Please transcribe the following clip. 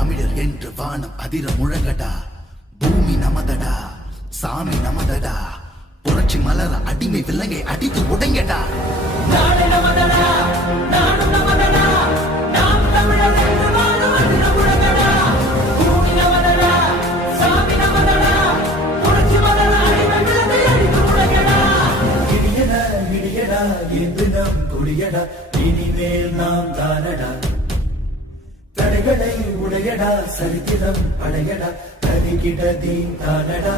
தமிழர் என்று வானம் அதிர முழங்கடா. பூமி நமதடா, சாமி நமதடா. புரட்சி மலர அடிமை விலங்கை அடித்து உடைங்கடா. நாடு நமதடா, நாடு நமதடா, நாம் தமிழர் என்று வானம் அதிர முழங்கடா. பூமி நமதடா, சாமி நமதடா. புரட்சி மலர அடிமை விலங்கை அடித்து உடைங்கடா. இடியடா இடியடா என்று நாம் கொடியடா. இனிமேல் நாம் தானடா. தடைகளை உடையடா, சரித்திரம் படையடா. தனிக்கிட தீ தானடா.